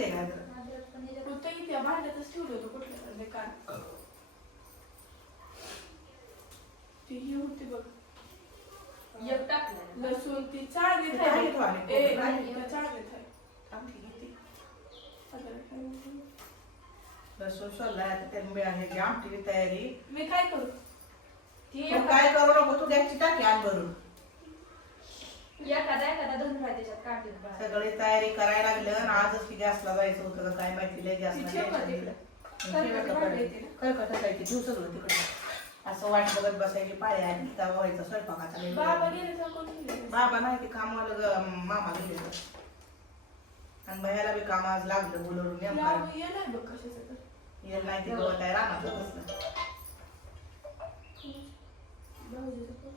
दे काय तर त्या भांड्यातच ठेवलं होतं कुठलं बेकार ती ही होती बघ एक टाकलं लसूण ती चाळणीत ते आहे ठेवाले. ए नाही त्या चाळणीत आहे आमची किती अद्रक आहे. लसूण सोलला आता त्याला मिळाली आमटी तयारी मी काय करू ती तू काय करू नको तू द्यायची टाकी आण भरून एखादा धनुरा त्याच्यात काढते बघा. सगळी तयारी करायला लागलं आणि आजच की गॅसला जायचं होतं का काय माहिती लय ती ठेव का तिकडं? खरकट टाकायची ठेव सगळं तिकडे असं वाट बघत बसायची पाळी आणि तवा व्हायचा स्वयंपाकाचा लय बाबा वेळ. गेले का कोण गेले? बाबा नाही ते कामाला मामा गेले आणि भैयाला बी काम आज लागलं बोलवून नेमका लावू येणार बघ कशाचं तर. येईल नाही ते गवत आहे रानात बसलं भाऊजीचं फोन.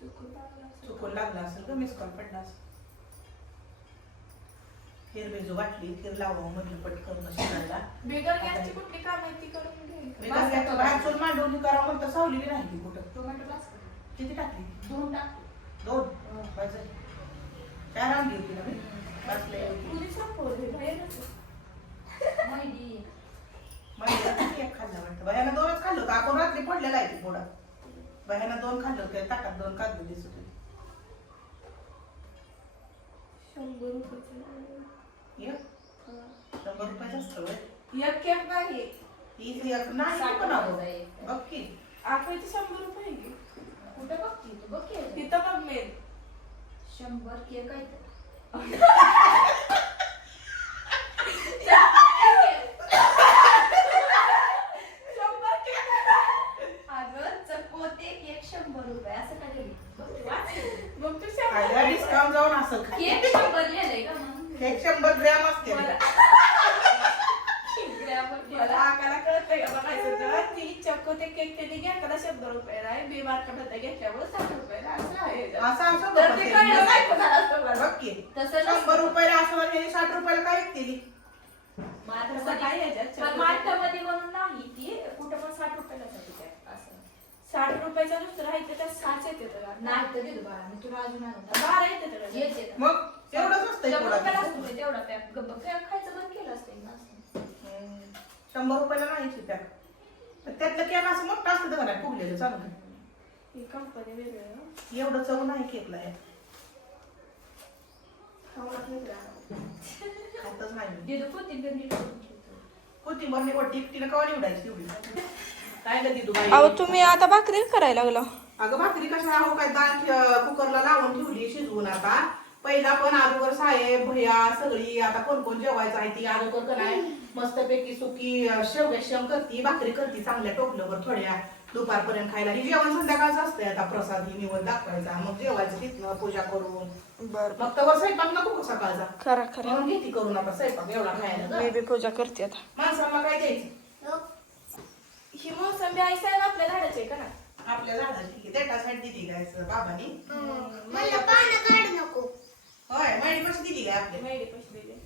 चुकून लागला असेल. चुकून लागला असेल का मिस कॉल पडला असेल खीर बिजू वाटली खीर लावून म्हटलं पटकन शिकायला बिगर गॅसची कुठली काम आहे ती करून घे. बाहेर चूल मांडवली करावं म्हणतं सावली बी राहिली कुठं टोमॅटो टाक. किती टाकली 2 टाक. 2 पाहिजे 4 आणली होती ना मी बसले पुरी संपवली बाहेरच. मैदी. म्हणजे एक खाल्लं वाटतं भयानं 2च खाल्लं होतं आपण रात्री पडलेला आहे ती पोळा भयानं 2 खाल्लं होतं ताटात 2 कागद दिसत होते 100 रुपयाचं. एक 100 रुपयाचं असतं होय. एक केक नाही तीच एक नाही 60 पण आहो रुपयाचा एक. बघ की आपण 100 रुपये घे. कुठं बघती तू? बघ की. तिथं बघ मेन 100 केक आहे तर. अगं चकोते केक 100 रुपये असं काय लिहिलंय? बघ तू वाच. मग तू खायला 100 डिस्काउंट जाऊन असेल केक 100 लिहिलंय का मग? 100 ग्रॅम असते मला आकाला कळतंय का बघायचं तर ती चक्क ते केक त्यांनी घेतला 100 रुपयाला आहे बी मार्केट घेतल्यावर 60 रुपयाला असं आहे असं तर ते कळलं नाही का झालं असतं मला. बघ की तसं 100 रुपयाला असं म्हणजे 60 रुपयाला काय विकते तसं काय ह्याच्यात पण मार्केटमध्ये म्हणून नाही ती कुठं पण 60 रुपयाला जाते काय असं 60 रुपयाचा नुसतं राहायचं त्यात 6 येते तर नाही तर दिलं बाळा मी तुला अजून आणून 12 येते तर येते तर. मग एवढंच असतं 100 रुपयाला असतो बाई तेवढा पॅक गप्प खायचं बंद केलं असतं ना असं. 100 रुपयाला नाही पॅक त्यातलं केक असं मोठं असतं का नाही फुगलेलं चांगलं ही कंपनी वेगळी आहे हं. एवढं चव नाही केकला आहे खाऊन वेगळं खातच नाही दिदू कोथिंबीर नीट करून ठेवतो. कोथिंबर निवड एकटीनं कवा निवडायची तेवढी काय गं दिदू बाई अहो तुम्ही आता भाकरी करायला लागला अगं भाकरी कशा अहो काय दाल कुकरला लावून ठेवली शिजवून आता पहिला पण अगोदर साहेब भैया सगळी आता कोण कोण जेवायचं आहे ती अगोदर का नाही मस्तपैकी सुकी शेवग्याची करती भाकरी करती चांगल्या टोपल्यावर थोड्या दुपारपर्यंत खायला ही जेवण संध्याकाळचं असतंय आता प्रसाद ही निवड दाखवायचा मग जेवायचं तिथनं पूजा करून बर मग तर स्वयंपाक नको का सकाळचा खरा खरा म्हणून घेती करून आता स्वयंपाक एवढा खायला मी गं. बी पूजा करते आता माणसाला काय द्यायचं ही मोसंबी आई साहेब आपल्या झाडाची आहे का ना आपल्या झाडाची देटासाठी दिली काय बाबांनी मला पानं काढ नको होय माहिती कशी दिली काय आपल्या मेडी पैसे दिले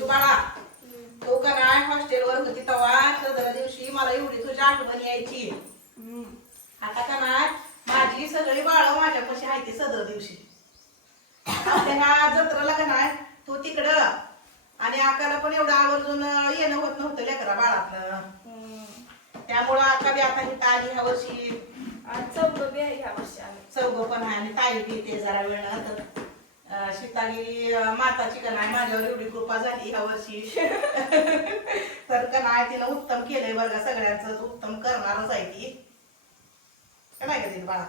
तू बाळा तो का नाही हॉस्टेलवर होती तेव्हा सदर दिवशी मला एवढी तुझी आठवण यायची आता का नाही माझी सगळी बाळ माझ्यापाशी आहे ती सदर दिवशी आपल्या ह्या जत्राला का नाही तू तिकडं आणि आकाला पण एवढं आवर्जून येणं होत नव्हतं लेकरा बाळातलं त्यामुळं आका बी आता ही तारी ह्या वर्षी आज चौघं बी आहे ह्या वर्षी आम्ही चौघ पण आहे आणि ताई बी ते जरा वेळ नंतर सीतागिरी माताची का नाही माझ्यावर एवढी कृपा झाली ह्या वर्षी तर का नाही तिनं उत्तम केलंय बरं का सगळ्यांचं उत्तम करणारच आहे ती काय नाही का तिने बाळा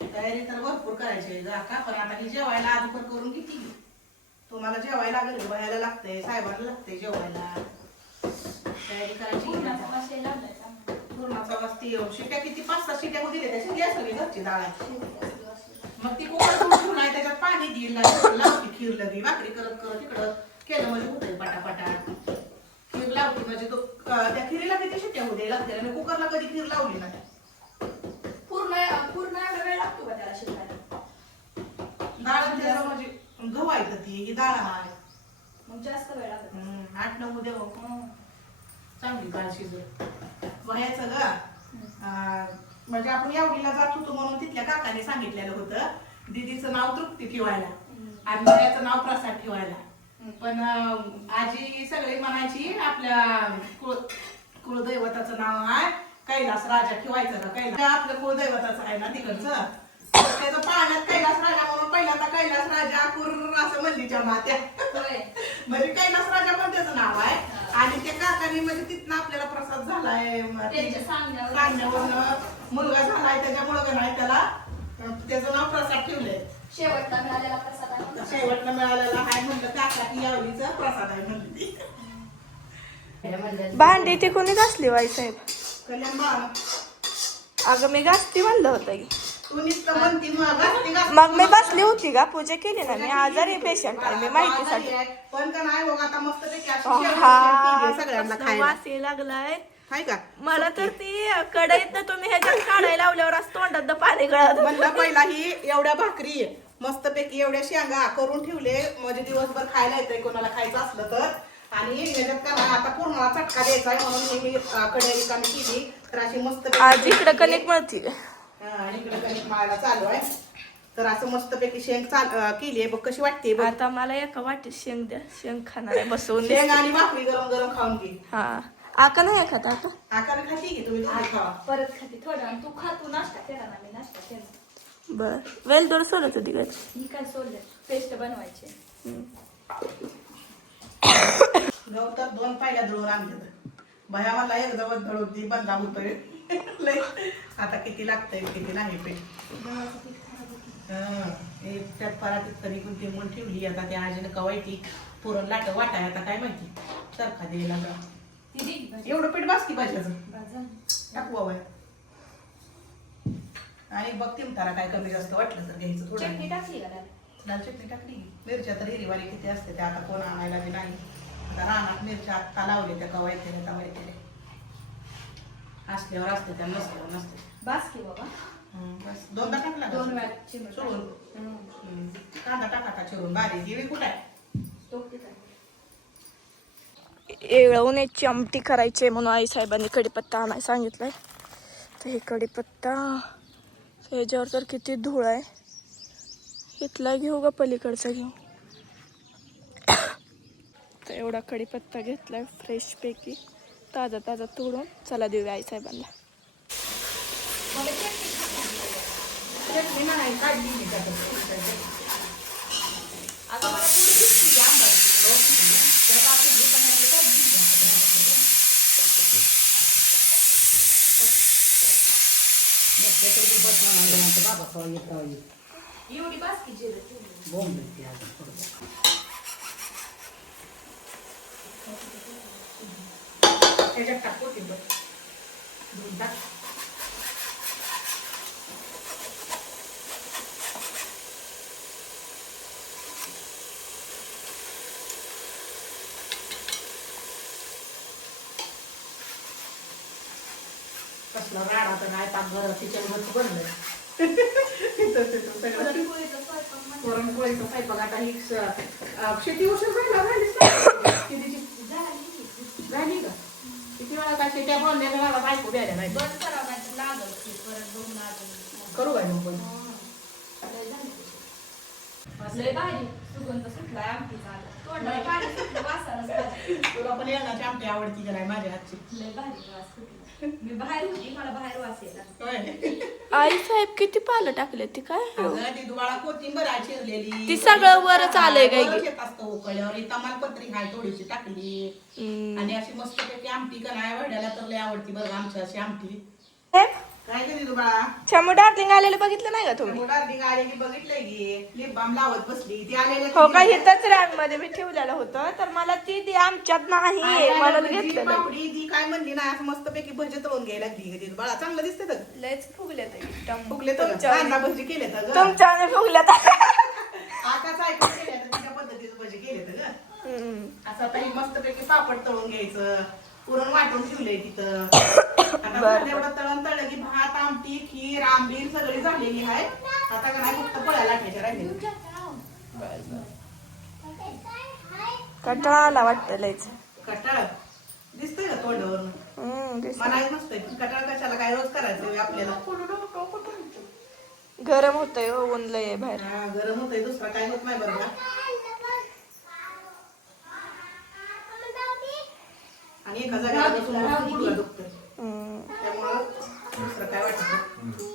तयारी तर भरपूर करायची आहे का पण आता ही जेवायला अगोदर करून किती तुम्हाला जेवायला लागेल व्हायला लागतंय साहेबांना लागतंय जेवायला तयारी करायची पूर्णाचा मसाला लावलाय का? पूर्णाचा वाजती शिट्या किती 5-6 शिट्या दिल्या त्या शिट्या सगळी घरची डाळ शिजली असली. मग ती कुकर ठेवून आहे त्याच्यात पाणी देईल लावती खीर लगी भाकरी करत करत तिकडं केलं म्हणजे होतंय पटापटा खीर लावती म्हणजे तो त्या खिरीला किती शिट्या होते लागते आणि कुकरला कधी खीर लावली नाही पूर्ण एवढा वेळ लागतो का त्याला शिकायला डाळ त्याला म्हणजे गव्हायचं ती ही डाळ आहे. मग जास्त वेळ लागत. 8-9 उद्या चांगली डाळ शिजत व्हायचं ग. म्हणजे आपण यावडीला जात होतो म्हणून तिथल्या काकाने सांगितलेलं होतं दीदीचं नाव तृप्ती ठेवायला आणि माझ्याचं नाव प्रसाद ठेवायला. पण आजी सगळी म्हणायची आपल्या कुळदैवताचं नाव आहे कैलास राजा ठेवायचं का. कैलास आपलं कुळदैवताचं आहे ना तिकडचं, त्याचं पाण्यात कैलास राजा म्हणून पहिल्यांदा कैलास राजा कुर्र असं मंदीच्या मात्या म्हणजे कैलास राजा पण त्याचं नाव आहे. आणि त्या काकानी म्हणजे तिथनं आपल्याला प्रसाद झालाय सांगण्यावरनं मुलगा झालाय त्याच्यामुळं का नाही त्याला त्याचं नाव प्रसाद ठेवलंय. शेवटला मिळालेला प्रसाद आहे. शेवटला मिळालेला आहे म्हणलं काका की यावळीचा प्रसाद आहे म्हणलं ती. भांडी ती कोणी घासली बाई साहेब? कल्याण बाळा अगं मी घासती म्हणलं होतं की. तू नुसतं म्हणती मग मी बसली होती का, पूजा केली ना मी. आजारी पेशंट आहे मी माहितीसाठी. पण का नाही बघ आता मस्त सगळ्यांना हा खायला वास लागलाय हाय का. मला तर ती कढईत तुम्ही ह्याच्यात काढायला लावल्यावर असं तोंडात पाणी गळत. म्हणलं पहिला ही एवढ्या भाकरी मस्त पैकी एवढ्या शेंगा करून ठेवले म्हणजे दिवसभर खायला येतंय कोणाला खायचं असलं तर. आणि ह्याच्यात का नाही आता पूर्ण चटका द्यायचा आहे म्हणून मी कढई रिकामी केली तर अशी मस्त आज इकडे कणिक मळती. आणि इकडे कणिक मळायला चालू आहे तर असं मस्त पैकी शेंग केली आहे बघ कशी वाटते बघ. आता मला एका वाटीत शेंग द्या, शेंग खाणार आहे बसवून. शेंग आणि भाकरी गरम गरम खाऊन घे. हा आका नाही खाता आता. आकाने खाती की तुम्ही खावा. परत खाते थोडं आणि तू खा. तू नाश्ता केला ना, मी नाश्ता केला. बर वेलदोर सोलत होती तिकडे. ही काय सोडले पेस्ट बनवायची. गहू तर 2 पायल्या दळून आणते भया मला एकदमच दळवती बंदा होतोय लय. आता किती लागतंय किती नाही पीठ. एक त्यात परातीत तरी कोणती म्हणून ठेवली आता त्या आजीनं कवायची पुरण लाट वाटाय आता काय माहिती सरखा द्यायला का. एवढं पीठ बासकी भाज्याचं टाकू हवंय. आणि बघ तिमतारा काय कमी जास्त वाटलं तर घ्यायचं थोडं. चटणी टाकली का त्याला? लाल चटणी टाकली. मिरच्या तर हिरवाली किती असते त्या आता कोण आणायला बी नाही. आता रानात मिरच्या आत्ता लावले त्या कवायतेने तवायतेने असल्यावर असते त्या नसल्यावर नसते. बास की बाबा. बस 2दा टाकला 2 वेळा चिमट चिरून. कांदा टाका चिरून बारीक गिळी कुठं आहे. येळवण्याची आमटी करायची म्हणून आई साहेबांनी कढीपत्ता आणायला सांगितलंय. तर हे कढीपत्ता ह्याच्यावर तर किती धूळ आहे. इथला घेऊ का पलीकडचा घेऊ. तर एवढा कढीपत्ता घेतलाय फ्रेश पैकी ताजा ताजा तोडून. चला देऊया आई साहेबांना. चटणी नाही काढली मी त्याच्यात. आता मला पुढे दिसते एवढी बास की जिरं त्याच्यात टाकू ती बघ दूध टाक. कसला राडा तर नाही ताप घर तिच्यावरच बनलंय. पुरणपोळीचा स्वयंपाक आता ही शेती उशीर झाली का किती वेळा काय शेत्या बोलल्या मला बायको द्यायला नाही. बंद करावं नाही लागल की परत बघून अजून करू काय मग पण लय भारी सुगंध सुटलाय आमटीचा आला. तोंडाला पाणी सुटलं वासानं. तुला पण येण्याची आमटी आवडती का नाही माझ्या हातची. लय भारी वास सुटला. मी बाहेर होती मला बाहेर वास यायला. होय. आई साहेब किती पालं टाकले ती काय. अगं ती दुवाळा कोथिंबीर आहे चिरलेली. ती सगळं वरच आलंय काय वरच येत असतं उकळल्यावर. ही तमालपत्री हाय थोडीशी टाकली आणि अशी मस्त पैकी आमटी का नाही वड्याला तर लय आवडती बरं आमची अशी आमटी. काय कधी तू बाळा छामू डार्लिंग आलेलं बघितलं नाही का तुम्ही. डार्लिंग आले की बघितलंय की लिप बाम लावत बसली ती आलेली. हो का इथंच रॅक मध्ये मी ठेवलेलं होतं तर मला ती आमच्यात नाही म्हणून घेतलं. बापडी ती काय म्हणली ना असं मस्त पैकी भजी तळून घ्यायला लागली कधी बाळा. चांगलं दिसते तर लयच फुगले फुगले तर कांदा भजी केले तर तुमच्या फुगल्यात. आताच ऐकून केले तर तिच्या पद्धतीचं भजी केले तर असं आता ही मस्त पैकी पापड तळून घ्यायचं. पुरण वाटून ठेवलंय तिथं. आता एवढं तळण तळलं की भात आमटी खीर आंबील सगळी झालेली आहे. आता का नाही फक्त पळायला लाटायच्या राहिलेल्या. कंटाळा आला वाटतं लयच. कटाळ दिसतंय का तोंडावरून? म्हणायचं नसतंय पण कटाळ कशाला काय रोज करायचं आपल्याला. गरम होतंय हो, ऊन लय आहे बाहेर. हा, गरम होतंय, दुसरा काय होत नाही बरं का. आणि एका जागेला बसून बसून गुडघा दुखतोय. त्यामुळं दुसरं काय वाटत नाही.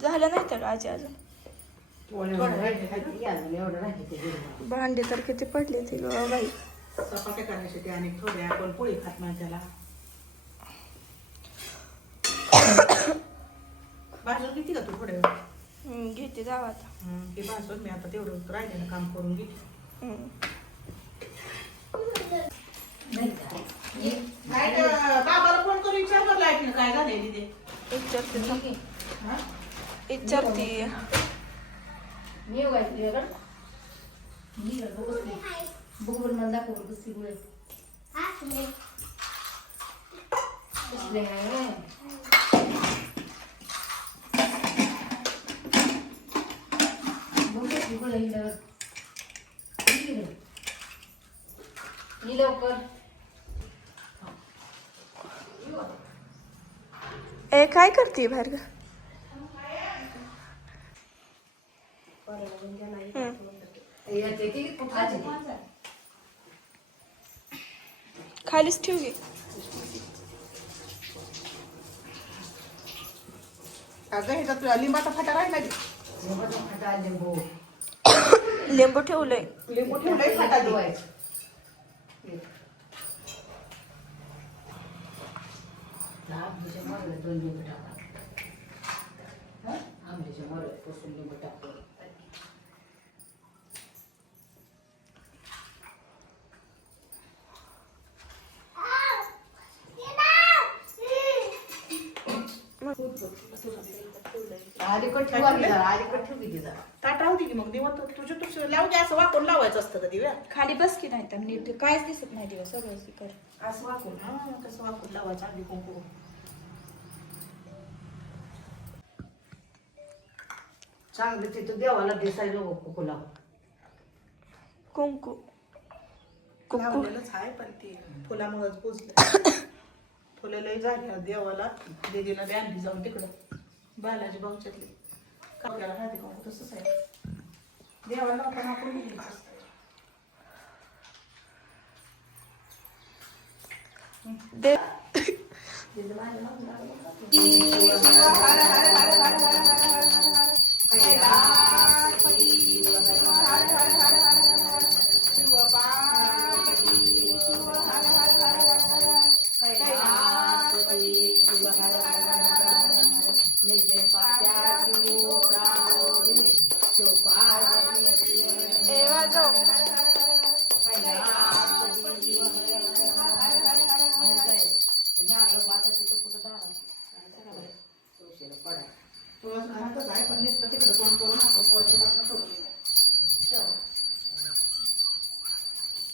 झालं नाही तर आजी अजून. भांडी तर किती पडली ती ग बाई. चपात्या करायची आणि थोड्या आपण पोळी खात नाही त्याला. भाजून घेते का तू थोड्या वेळ? घेते जावा आता. ते भाजून मी आता तेवढं राहिलेलं काम करून घेते. बाबाला फोन करून विचार बरं लाईट काय झालेली ते. विचारते. ए काय करते बाहेर ग? खालीच ठेव घे. अगं ह्याच्यात लिंबाचा फाटा राहिला की. लिंबू ठेवलंय. लिंबू ठेवलाय फाटा दे. ताट राहू दे की मग दिवस तुझं तुझं लावू दे. असं वाकून लावायचं असतं का दिव्या? खाली बस की नाही तर नीट कायच दिसत नाही दिवस सगळं कर. असं वाकून. हा कसं वाकून लावायचं आधी कुंकू. चांगलं तिथं देवाला दिसायला कुकू लाव. कुंकू लावलेलंच आहे पण ती फुलामुळेच पुजलं. फुलं लय झाली देवाला. दीदीला बी आणली जाऊन तिकडं बालाजी भाऊच्यातली. कापल्याला हळदी कुंकू तसंच आहे. देवाला आपण नेहमीच असतं. दे.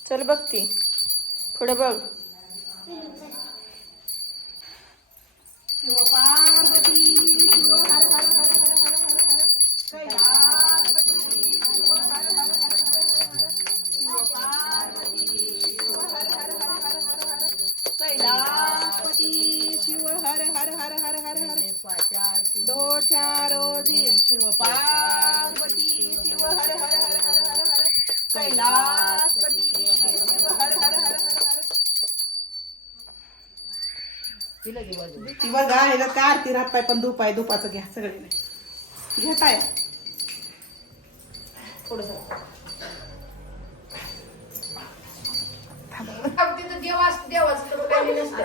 चल बघती पुढे बघ. शिव पार्वती शिव हर हर हर हर हर हर हर कैलासपती शिव हर हर हर हर हर शिव पार्वती शिव हर हर हर हर हर हर कैलासपती शिव हर हर हर हर हर हर दो चारो दिन शिव पार्वती शिव हर हर हर हर हर हर कैलासपती शिव हर हर हर हर हर. ती बघा ह्याला काय आरती राहताय पण धूप आहे. धुपाचं घ्या सगळे घेताय थोडस. तिथं देवाच तर काही नसतं.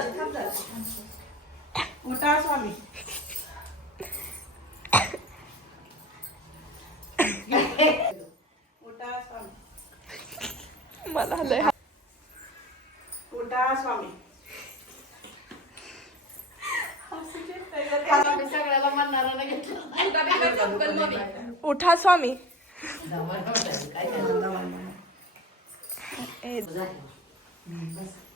उठा स्वामी. उठा स्वामी. मला लय उठा स्वामी. सगळ्याला म्हणणारा नाही घेतलं. उठा स्वामी. बस